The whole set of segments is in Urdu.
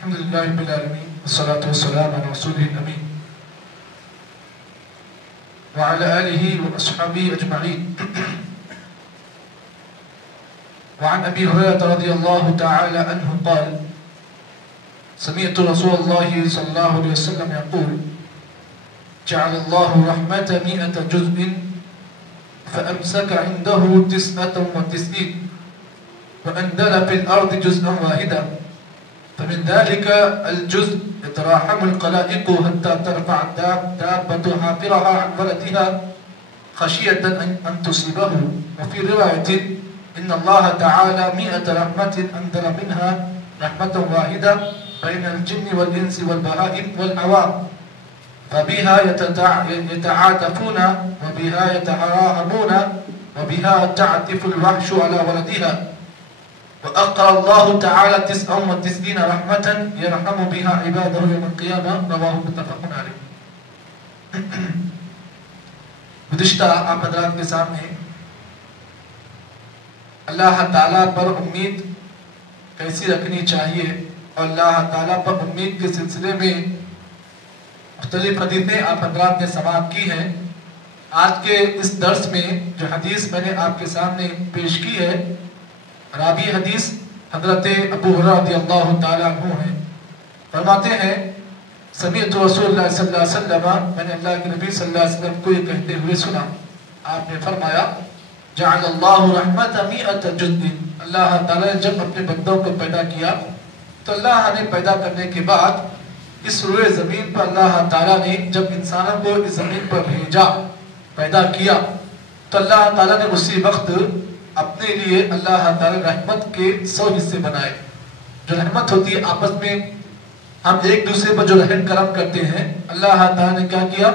الحمدللہ رب العالمین والصلاة والسلام علی رسولہ الامین وعلى آلہ وأصحابہ اجمعین. وعن أبي هريرة رضي الله تعالى عنه قال سمعت رسول الله صلى الله عليه وسلم يقول جعل الله رحمة 100 جزء فأمسك عنده 99 وأنزل في الأرض جزءا واحدا فمن ذلك الجزء يتراحم الخلائق حتى ترفع الدابة حافرها عن ولدها خشية أن تصيبه. وفي رواية إن الله تعالى 100 رحمة أنزل منها رحمة واحدة بين الجن والإنس والبهائم والعوام فبها يتعاطفون وبها يتراحمون وبها تعطف الوحش على ولدها. وأقر الله تعالى 99 رحمة يرحم بها عباده يوم القيامة. رواه متفق علیہ. گزشتہ آپ حضرات کے سامنے اللہ تعالیٰ پر امید کیسی رکھنی چاہیے اور اللہ تعالیٰ پر امید کے سلسلے میں مختلف حدیثیں آپ حضرات نے سماعت کی ہیں. آج کے اس درس میں جو حدیث میں نے آپ کے سامنے پیش کی ہے، راوی حدیث حضرت ابو ہریرہ رضی اللہ تعالیٰ عنہ ہیں. فرماتے ہیں سمعت رسول اللہ صلی اللہ علیہ وسلم، میں نے اللہ کے نبی صلی اللہ علیہ وسلم کو یہ کہتے ہوئے سنا. آپ نے فرمایا جعل اللہ رحمت 100 جزء، اللہ تعالیٰ نے جب اپنے بندوں کو پیدا کیا تو اللہ نے پیدا کرنے کے بعد اس روئے زمین پر اللہ تعالیٰ نے جب انسانوں کو اس زمین پر بھیجا، پیدا کیا، تو اللہ تعالیٰ نے اسی وقت اپنے لیے اللہ تعالیٰ رحمت کے 100 حصے بنائے. جو رحمت ہوتی ہے آپس میں ہم ایک دوسرے پر جو رحم کرم کرتے ہیں، اللہ تعالیٰ نے کیا کیا؟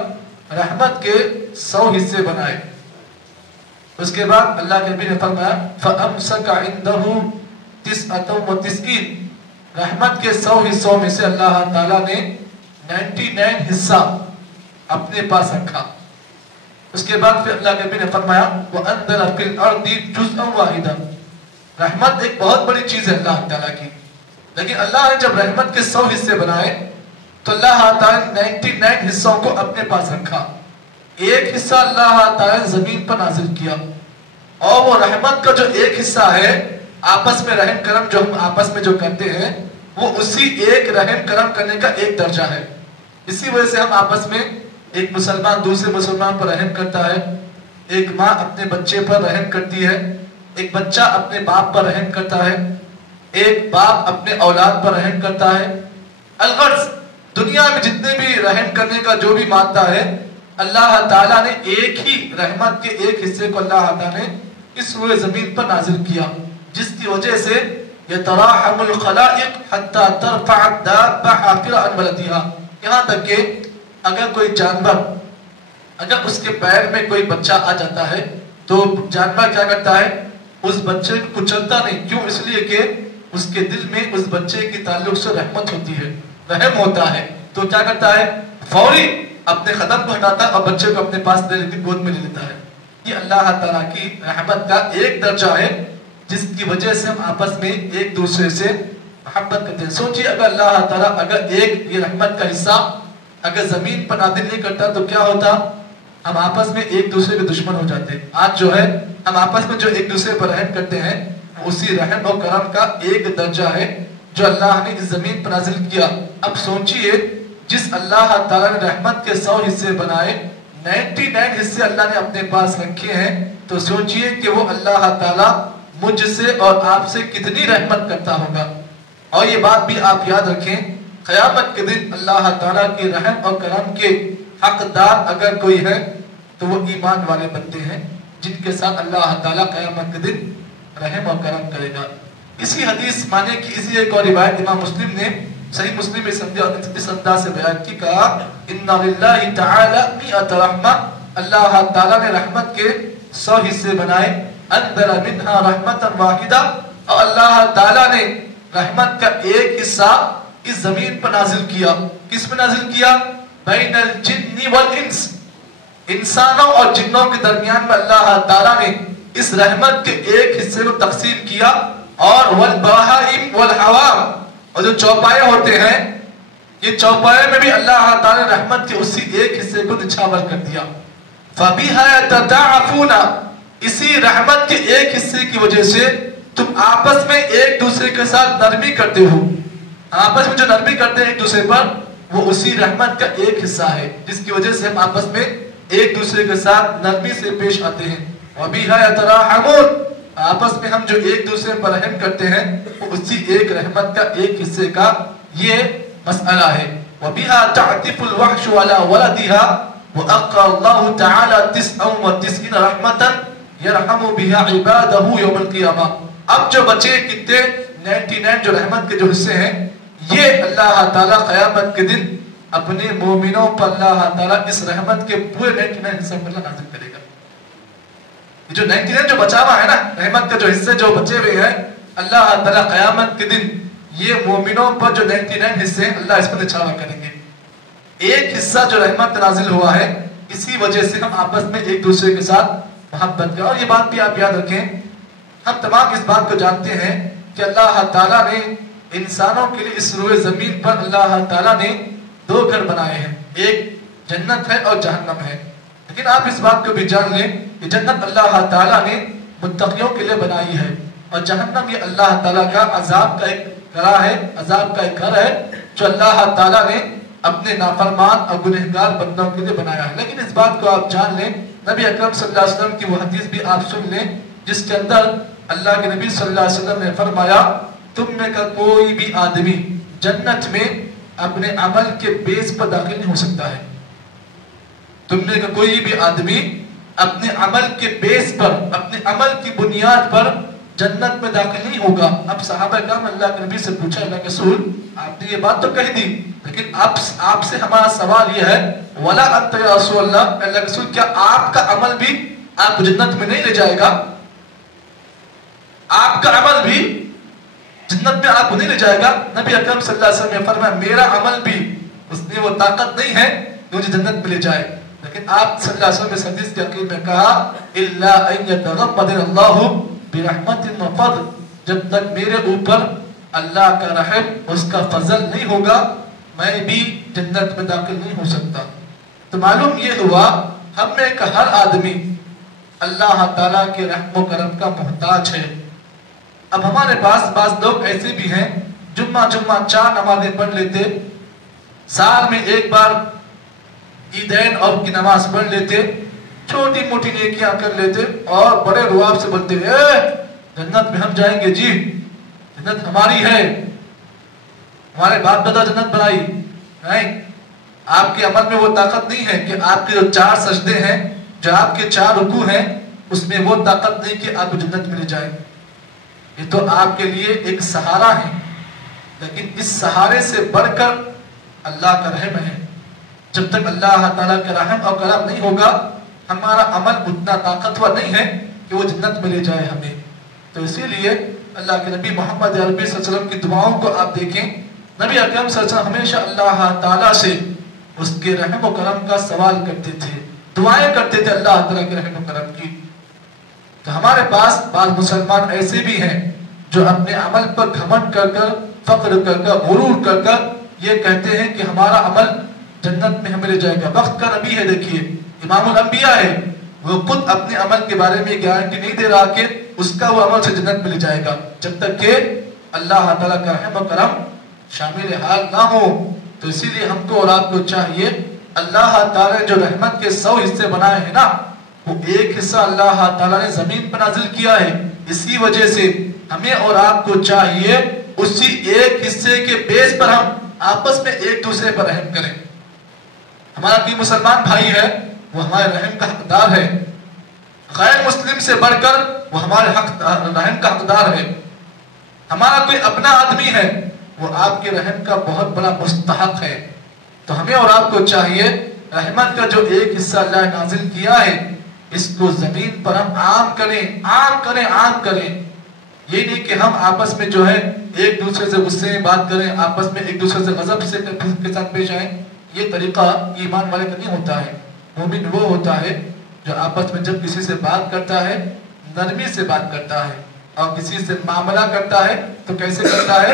رحمت کے 100 حصے بنائے. اس کے بعد اللہ کے نبی نے فرمایا فَأَمْسَكَ عِنْدَهُ 99، رحمت کے 100 حصوں میں سے اللہ تعالیٰ نے 99 حصہ اپنے پاس رکھا. اس کے بعد پھر اللہ کے نبی نے فرمایا وَأَنزَلَ فِي الْأَرْضِ جُزْءًا وَاحِدًا. رحمت ایک بہت بڑی چیز ہے اللہ تعالیٰ کی، لیکن اللہ نے جب رحمت کے 100 حصے بنائے تو اللہ تعالیٰ نے 99 حصوں کو اپنے پاس رکھا. ایک حصہ اللہ تعالیٰ نے زمین پر نازل کیا، اور وہ رحمت کا جو ایک حصہ ہے آپس میں رحم کرم جو ہم آپس میں جو کرتے ہیں، وہ اسی ایک رحم کرم کرنے کا ایک درجہ ہے. اسی وجہ سے ہم آپس میں ایک مسلمان دوسرے مسلمان پر رحم کرتا ہے، ایک ماں اپنے بچے پر رحم کرتی ہے، ایک بچہ اپنے باپ پر رحم کرتا ہے، ایک باپ اپنے اولاد پر رحم کرتا ہے. الغرض دنیا میں جتنے بھی رحم کرنے کا جو بھی مادہ ہے، اللہ تعالیٰ نے ایک ہی رحمت کے ایک حصے کو اللہ تعالیٰ نے اس روئے زمین پر نازل کیا، جس کی وجہ سے یتراحم الخلائق حتی ترفع الدابة حافرها عن ولدها. یہاں تک کہ اگر کوئی جانور، اگر اس کے پیر میں کوئی بچہ آ جاتا ہے تو جانور کیا کرتا ہے؟ اس بچے کو کچلتا نہیں. کیوں؟ اس لیے کہ اس کے دل میں اس بچے کی تعلق سے رحمت ہوتی ہے، رحم ہوتا ہے. تو کیا کرتا ہے؟ فوری اپنے قدم کو ہٹاتا ہے اور بچے کو اپنے پاس لے لیتی، گود میں لے لیتا ہے. یہ اللہ تعالیٰ کی رحمت کا ایک درجہ ہے جس کی وجہ سے ہم آپس میں ایک دوسرے سے محبت کرتے ہیں. سوچئے اگر اللہ تعالیٰ اگر ایک یہ رحمت کا حصہ اگر زمین پر نازل نہیں کرتا تو کیا ہوتا؟ ہم آپس میں ایک دوسرے کے دشمن ہو جاتے. آج جو ہے ہم آپس میں جو ایک دوسرے پر رحم کرتے ہیں، اسی رحم و کرم کا ایک درجہ ہے جو اللہ نے اس زمین پر نازل کیا. اب سوچئے جس اللہ تعالیٰ نے رحمت کے 100 حصے بنائے، 99 حصے اللہ نے اپنے پاس رکھے ہیں، تو سوچئے کہ وہ اللہ تعالیٰ مجھ سے اور آپ سے کتنی رحمت کرتا ہوگا. اور یہ بات بھی آپ یاد رکھیں، قیامت کے دن اللہ تعالیٰ کے رحم اور کرم کے حقدار اگر کوئی ہے تو وہ ایمان والے بندے ہیں جن کے ساتھ اللہ تعالیٰ قیامت کے دن رحم اور کرم کرے گا. اسی حدیث مانے کی اسی ایک اور روایت امام مسلم نے صحیح مسلم اس انداز سے بیان کی، کہا ان للہ تعالی 100 رحمہ، اللہ تعالیٰ نے رحمت کے 100 حصے بنائے. انزل منها رحمتا واحدہ، اور اللہ تعالیٰ نے رحمت کا ایک حصہ اس زمین پر نازل کیا. کس میں نازل کیا؟ بین الجن والانس، انسانوں اور جنوں کے درمیان میں اللہ تعالیٰ نے اس رحمت کے ایک حصے کو تقسیم کیا. اور والبہائم والعوام، اور جو چوپائے ہوتے ہیں یہ چوپائے میں بھی اللہ تعالی نے رحمت کے اسی ایک حصے کو نچھاور کر دیا. فَبِهَا يَتَدَاعَفُونَ اسی رحمت کے ایک حصے کی وجہ سے تم آپس میں ایک دوسرے کے ساتھ نرمی کرتے ہو. آپس میں جو نرمی کرتے ہیں ایک دوسرے پر وہ اسی رحمت کا ایک حصہ ہے جس کی وجہ سے ہم آپس میں ایک دوسرے کے ساتھ نرمی سے پیش آتے ہیں. وَبِهَا يَتَرَاحَمُونَ آپس میں ہم جو ایک دوسرے پر رحم کرتے ہیں وہ اسی ایک رحمت کا ایک حصے کا یہ مسئلہ ہے. وَبِهَا تَعْتِفُ الْوَحْشُ عَلَى وَلَدِهَا وَأَقَّى اللَّهُ تَعَالَى 99 رَحْمَةً يَرْحَمُ بِهَا عِبَادَهُ يَوْمَ الْقِيَامَةِ. اب جو بچے کتنے 99 جو رحمت کے جو حصے ہیں یہ اللہ تعالیٰ قیامت کے دن اپنے مومنوں پر اللہ تعالیٰ اس رحمت کے پورے 99 حصے پر اللہ نازل کرے گا. یہ جو 99 جو بچا ہوا ہے نا رحمت کا جو حصے جو بچے ہوئے ہیں اللہ تعالیٰ قیامت کے دن یہ مومنوں پر جو 99 حصے ہیں اللہ اس پر نچھاور کریں گے. ایک حصہ جو رحمت نازل ہوا ہے اسی وجہ سے ہم آپس میں ایک دوسرے کے ساتھ محبت کریں. اور یہ بات بھی آپ یاد رکھیں ہم تمام اس بات کو جانتے ہیں کہ اللہ تعالیٰ نے انسانوں کے لیے اس روئے زمین پر اللہ تعالیٰ نے 2 گھر بنائے ہیں. ایک جنت ہے اور جہنم ہے. لیکن آپ اس بات کو بھی جان لیں کہ جنت اللہ تعالیٰ نے متقیوں کے لیے بنائی ہے اور جہنم یہ اللہ تعالیٰ کا عذاب کا ایک گھر ہے, عذاب کا ایک گھر ہے جو اللہ تعالیٰ نے اپنے نافرمان اور گنہگار بندوں کے لیے بنایا ہے. لیکن اس بات کو آپ جان لیں نبی اکرم صلی اللہ علیہ وسلم کی وہ حدیث بھی آپ سن لیں جس کے اندر اللہ کے نبی صلی اللہ علیہ وسلم نے فرمایا تم میں کا کوئی بھی آدمی جنت میں اپنے عمل کے بیس پر داخل نہیں ہو سکتا ہے. تم میں کا کوئی بھی آدمی اپنے عمل کے بیس پر اپنے عمل کی بنیاد پر جنت میں داخل نہیں ہوگا. اب صحابہ کرام اللہ کے نبی سے پوچھا اللہ کے رسول آپ نے یہ بات تو کہہ دی لیکن آپ سے ہمارا سوال یہ ہے ولا انت یا رسول اللہ, اللہ کے رسول کیا آپ کا عمل بھی آپ کو جنت میں نہیں لے جائے گا؟ آپ کا عمل بھی جنت میں آپ کو نہیں لے جائے گا؟ نبی اکرم صلی اللہ علیہ وسلم نے فرمایا میرا عمل بھی اس میں وہ طاقت نہیں ہے کہ مجھے جنت میں لے جائے. لیکن آپ صلی اللہ علیہ وسلم نے حدیث کے عقیب میں کہا الا ان يتغمدني الله برحمت وفضل جب تک میرے اوپر اللہ کا رحم اس کا فضل نہیں ہوگا میں بھی جنت میں داخل نہیں ہو سکتا. تو معلوم یہ ہوا ہم میں کا ہر آدمی اللہ تعالیٰ کے رحم و کرم کا محتاج ہے. اب ہمارے پاس بعض لوگ ایسے بھی ہیں جمعہ 4 نمازیں پڑھ لیتے, سال میں ایک بار عیدین اور کی نماز پڑھ لیتے, چھوٹی موٹی نیکیاں کر لیتے اور بڑے رواب سے بولتے جنت میں ہم جائیں گے جی, جنت ہماری ہے, ہمارے باپ دادا جنت بنائی. نہیں, آپ کے عمل میں وہ طاقت نہیں ہے کہ آپ کے جو 4 سجدے ہیں جو آپ کے 4 رکوع ہیں اس میں وہ طاقت نہیں کہ آپ جنت میں لے جائیں. یہ تو آپ کے لیے ایک سہارا ہے لیکن اس سہارے سے بڑھ کر اللہ کا رحم ہے. جب تک اللہ تعالیٰ کا رحم اور کرم نہیں ہوگا ہمارا عمل اتنا طاقتور نہیں ہے کہ وہ جنت میں لے جائے ہمیں. تو اسی لیے اللہ کے نبی محمد عربی صلی اللہ علیہ وسلم کی دعاؤں کو آپ دیکھیں. نبی اکرم صلی اللہ علیہ وسلم ہمیشہ اللہ تعالیٰ سے اس کے رحم و کرم کا سوال کرتے تھے, دعائیں کرتے تھے اللہ تعالیٰ کے رحم و کرم کی. تو ہمارے پاس بعض مسلمان ایسے بھی ہیں جو اپنے عمل پر گھمنڈ کر کر فخر کر کر غرور کر کر یہ کہتے ہیں کہ ہمارا عمل جنت میں ہمیں لے جائے گا. وقت کا نبی ہے, دیکھیے امام الانبیاء ہے, وہ خود اپنے عمل کے بارے میں گارنٹی نہیں دے رہا کہ اس کا وہ عمل سے جنت میں لے جائے گا جب تک کہ اللہ تعالیٰ کا رحم و کرم شامل حال نہ ہو. تو اسی لیے ہم کو اور آپ کو چاہیے اللہ تعالیٰ نے جو رحمت کے 100 حصے بنائے ہیں نا وہ ایک حصہ اللہ تعالیٰ نے زمین پر نازل کیا ہے. اسی وجہ سے ہمیں اور آپ کو چاہیے اسی ایک حصے کے بیس پر ہم آپس میں ایک دوسرے پر رحم کریں. ہمارا کوئی مسلمان بھائی ہے وہ ہمارے رحم کا حقدار ہے, غیر مسلم سے بڑھ کر وہ ہمارے رحم کا حقدار ہے. ہمارا کوئی اپنا آدمی ہے وہ آپ کے رحم کا بہت بڑا مستحق ہے. تو ہمیں اور آپ کو چاہیے رحمت کا جو ایک حصہ اللہ نے نازل کیا ہے اس کو زمین پر ہم عام کریں, عام کریں, عام کریں. یہ نہیں کہ ہم آپس میں جو ہے ایک دوسرے سے غصے میں بات کریں, آپس میں ایک دوسرے سے غضب سے کے ساتھ پیش آئیں. یہ طریقہ ایمان والے کا نہیں ہوتا ہے. مومن وہ ہوتا ہے جو آپس میں جب کسی سے بات کرتا ہے نرمی سے بات کرتا ہے اور کسی سے معاملہ کرتا ہے تو کیسے کرتا ہے,